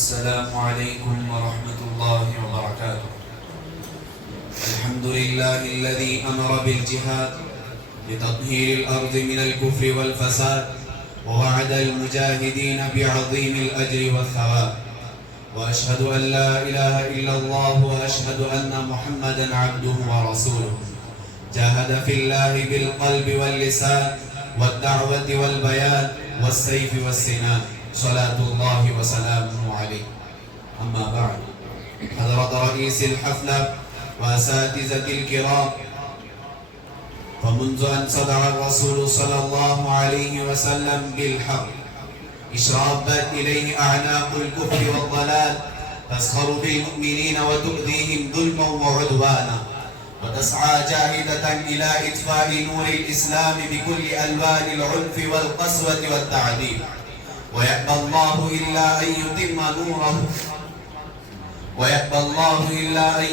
السلام عليكم ورحمة الله وبركاته. الحمد لله الذي أمر بالجهاد لتطهير الأرض من الكفر والفساد، ووعد المجاهدين بعظيم الأجر والثواب. وأشهد أن لا إله إلا الله، وأشهد أن محمدا عبده ورسوله. جاهد في الله بالقلب واللسان والدعوة والبيان والسيف والسنان، صلاة الله وسلامه عليه. أما بعد، حضرة رئيس الحفلة وأساتذة الكرام، فمنذ أن صدع الرسول صلى الله عليه وسلم بالحق اشربت إليه أعناق الكفر والضلال، تسخر بالمؤمنين وتؤذيهم ظلما وعدوانا، وتسعى جاهدة إلى إطفاء نور الإسلام بكل ألوان العنف والقسوة والتعذيب، ويأبى الله إلا أن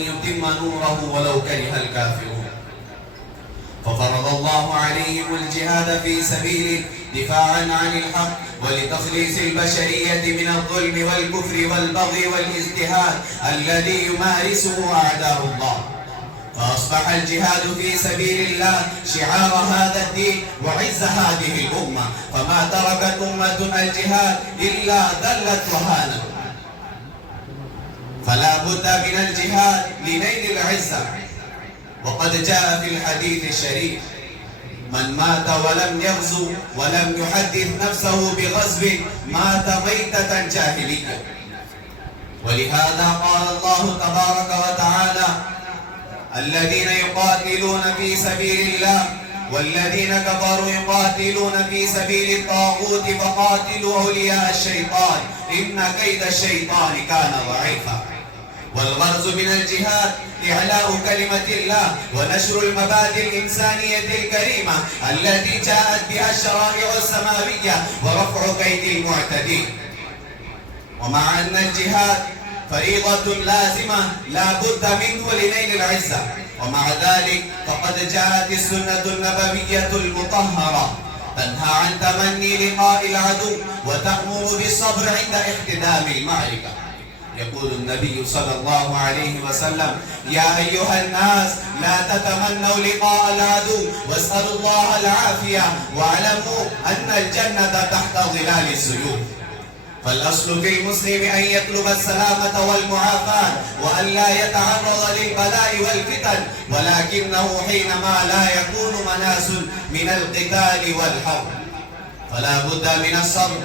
يتم نوره ولو كره الكافرون. ففرض الله عليهم الجهاد في سبيله دفاعا عن الحق ولتخليص البشرية من الظلم والكفر والبغي والاجتهاد الذي يمارسه أعداء الله. فأصبح الجهاد في سبيل الله شعار هذا الدين وعز هذه الأمة، فما تركت أمة الجهاد إلا ذلت وهانت. فلا بد من الجهاد لنيل العزة، وقد جاء في الحديث الشريف: من مات ولم يغزو ولم يحدث نفسه بغزو مات ميتة جاهلية. ولهذا قال الله تبارك وتعالى: الذين يقاتلون في سبيل الله والذين كفروا يقاتلون في سبيل الطاغوت فقاتلوا أولياء الشيطان إن كيد الشيطان كان ضعيفا. والغرض من الجهاد إعلاء كلمة الله ونشر المبادئ الإنسانية الكريمة التي جاءت بها الشرائع السماوية ورفع كيد المعتدين. ومع أن الجهاد فريضة لازمة لا بد منه لنيل العزة، ومع ذلك فقد جاءت السنة النبوية المطهرة تنهى عن تمني لقاء العدو وتأمر بالصبر عند احتدام المعركة. يقول النبي صلى الله عليه وسلم: يا أيها الناس لا تتمنوا لقاء العدو واسألوا الله العافية، واعلموا أن الجنة تحت ظلال السيوف. فالأصل في المسلم أن يطلب السلامة والمعافاة وأن لا يتعرض للبلاء والفتن، ولكنه حينما لا يكون مناس من القتال والحرب فلا بد من الصبر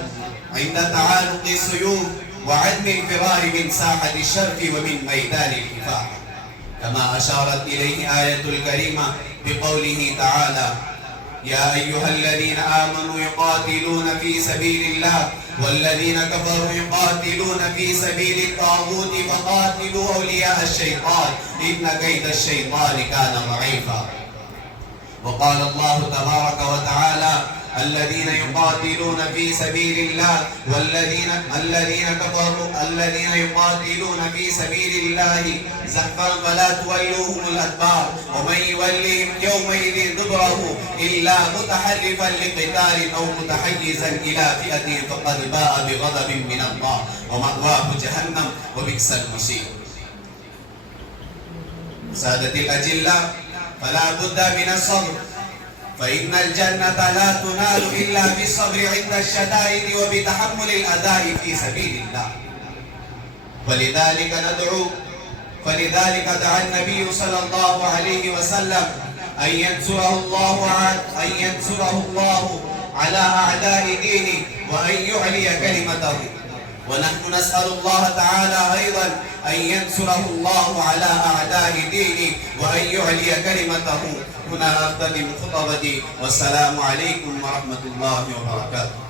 عند تعانق السيوف وعدم الفرار من ساحة الشرك ومن ميدان الكفاح، كما أشارت إليه آية الكريمة بقوله تعالى: يا أيها الذين آمنوا يقاتلون في سبيل الله والذين كفروا يقاتلون في سبيل الطاغوت فقاتلوا أولياء الشيطان إن كيد الشيطان كان ضعيفا. وقال الله تبارك وتعالى: الذين يقاتلون في سبيل الله الذين يقاتلون في سبيل الله زحفا فلا تولوهم الأدبار ومن يولهم يومئذ دبره إلا متحرفا لقتال أو متحيزا إلى فئة فقد باء بغضب من الله ومأواه جهنم وبئس المصير. سادة الأجلاء، فلا بد من الصبر، فإن الجنة لا تنال إلا بالصبر عند الشدائد وبتحمل الأذى في سبيل الله. فلذلك دعا النبي صلى الله عليه وسلم أن ينصره الله على أعداء دينه وأن يعلي كلمته. ونحن نسأل الله تعالى أيضا أن ينصره الله على أعداء دينه وأن يعلي كلمته. هنا أختتم خطبتي، والسلام عليكم ورحمة الله وبركاته.